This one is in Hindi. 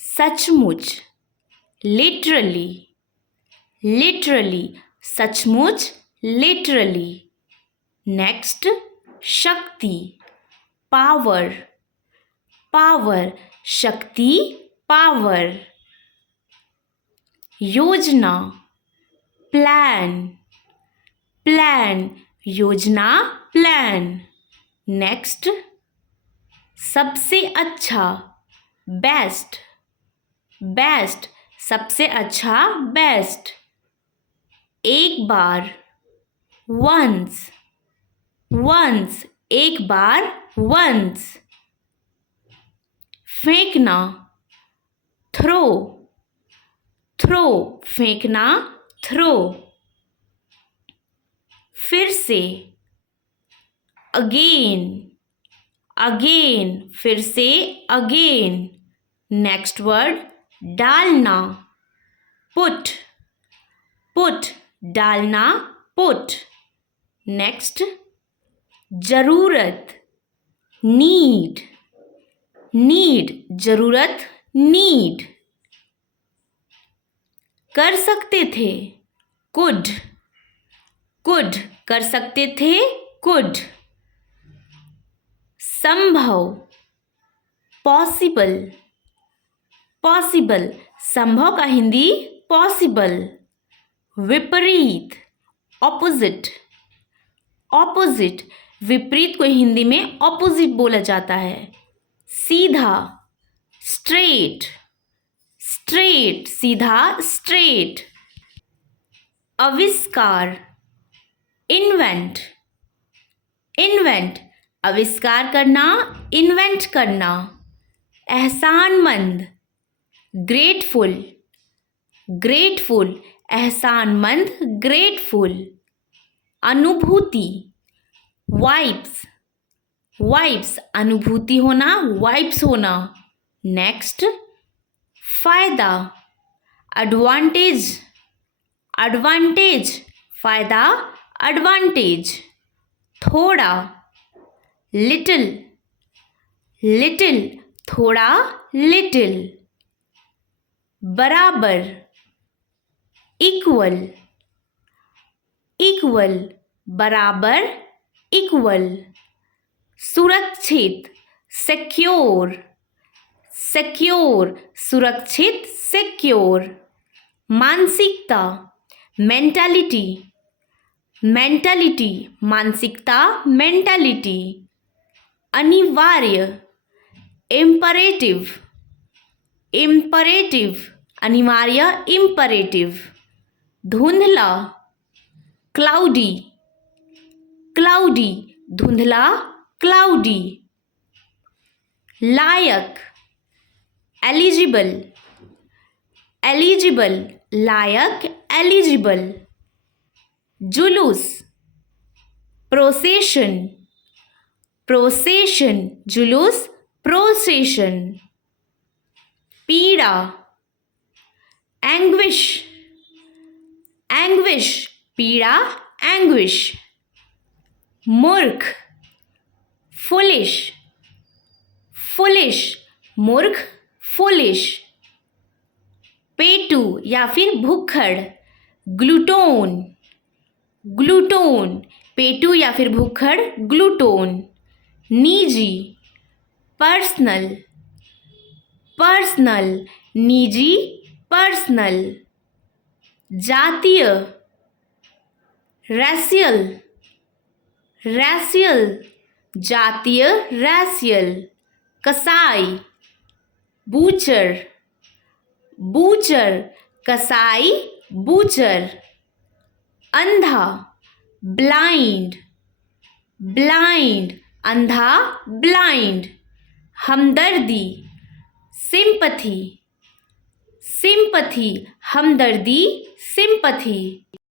सचमुच, लिटरली, लिटरली, सचमुच, लिटरली. नेक्स्ट, शक्ति, पावर, पावर, शक्ति, पावर. योजना, प्लान, प्लान, योजना, प्लान. नेक्स्ट, सबसे अच्छा, बेस्ट, बेस्ट, सबसे अच्छा, बेस्ट. एक बार, वंस, वंस, एक बार, वंस. फेंकना, थ्रो, थ्रो, फेंकना, थ्रो. फिर से, अगेन, अगेन, फिर से, अगेन. नेक्स्ट वर्ड, डालना, पुट, पुट, डालना, पुट. नेक्स्ट, जरूरत, नीड, नीड, जरूरत, नीड. कर सकते थे, कुड, कुड, कर सकते थे, कुड. संभव, पॉसिबल, पॉसिबल, संभव का हिंदी पॉसिबल. विपरीत, ऑपोजिट, ऑपोजिट, विपरीत को हिंदी में ऑपोजिट बोला जाता है. सीधा, स्ट्रेट, स्ट्रेट, सीधा, स्ट्रेट. आविष्कार, इन्वेंट, इन्वेंट, आविष्कार करना, इन्वेंट करना. एहसानमंद, ग्रेटफुल, ग्रेटफुल, एहसानमंद, ग्रेटफुल. अनुभूति, वाइब्स, वाइब्स, अनुभूति होना, वाइब्स होना. नेक्स्ट, फायदा, एडवांटेज, एडवांटेज, फायदा, एडवांटेज. थोड़ा, लिटिल, लिटिल, थोड़ा, लिटिल. बराबर, इक्वल, इक्वल, बराबर, इक्वल. सुरक्षित, सिक्योर, सिक्योर, सुरक्षित, सिक्योर. मानसिकता, मेंटालिटी, मेंटालिटी, मानसिकता, मेंटालिटी. अनिवार्य, इम्परेटिव, इम्परेटिव, अनिवार्य, इम्परेटिव. धुंधला, क्लाउडी, क्लाउडी, धुंधला, क्लाउडी. लायक, एलिजिबल, एलिजिबल, लायक, एलिजिबल. जुलूस, प्रोसेशन, प्रोसेशन, जुलूस, प्रोसेशन. पीड़ा, एंग्विश, एंग्विश, पीड़ा, एंग्विश. मूर्ख, फुलिश, फुलिश, मूर्ख, फुलिश. पेटू या फिर भुक्खड़, ग्लूटोन, ग्लूटोन, पेटू या फिर भुक्खड़, ग्लूटोन. निजी, पर्सनल, पर्सनल, निजी, पर्सनल. जातीय, रैशियल, रैशियल, जातीय, रैशियल. कसाई, बूचर, बूचर, कसाई, बूचर. अंधा, ब्लाइंड, ब्लाइंड, अंधा, ब्लाइंड. हमदर्दी, सिंपथी, सिंपथी, हमदर्दी, सिंपथी.